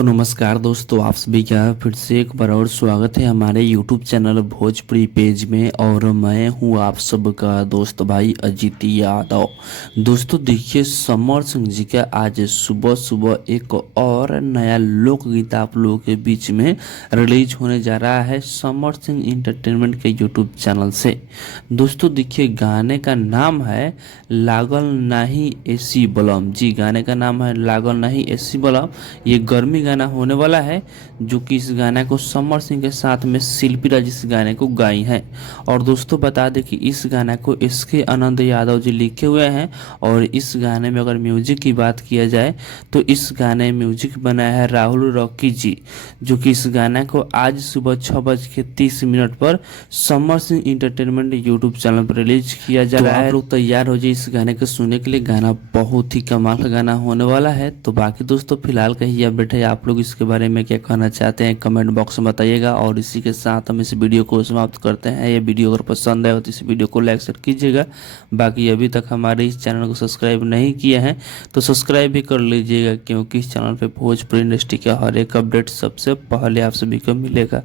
तो नमस्कार दोस्तों, आप सभी का फिर से एक बार और स्वागत है हमारे YouTube चैनल भोजपुरी पेज में। और मैं हूं आप सबका दोस्त भाई अजीत यादव। दोस्तों देखिए, समर सिंह जी का आज सुबह सुबह एक और नया लोकगीत आप लोगों के बीच में रिलीज होने जा रहा है समर सिंह इंटरटेनमेंट के YouTube चैनल से। दोस्तों देखिए, गाने का नाम है लागल नाही एसी बलम। जी, गाने का नाम है लागल नाही एसी बलम। ये गर्मी गाना होने वाला है, जो कि इस गाना को समर सिंह के साथ में शिल्पी राज इस गाने को गाई हैं। और दोस्तों बता दें कि इस गाना को इसके आनंद यादव जी लिखे हुए हैं। और इस गाने में अगर म्यूजिक की बात किया जाए तो इस गाने में म्यूजिक बनाया है राहुल रॉकी जी, जो कि इस गाना को आज सुबह 6:30 पर Samar Singh entertainment YouTube channel पर रिलीज किया जा रहा है। आप लोग तैयार हो जाइए इस गाने को सुनने के लिए। गाना बहुत ही कमाल का गाना होने वाला है। तो बाकी दोस्तों फिलहाल कहीं अपडेट है, आप लोग इसके बारे में क्या कहना चाहते हैं कमेंट बॉक्स में बताइएगा। और इसी के साथ हम इस वीडियो को समाप्त करते हैं। ये वीडियो अगर पसंद आए तो इस वीडियो को लाइक शेयर कीजिएगा। बाकी अभी तक हमारे इस चैनल को सब्सक्राइब नहीं किए हैं तो सब्सक्राइब भी कर लीजिएगा, क्योंकि इस चैनल पे भोजपुरी इंडस्ट्री का हर एक अपडेट सबसे पहले आप सभी को मिलेगा।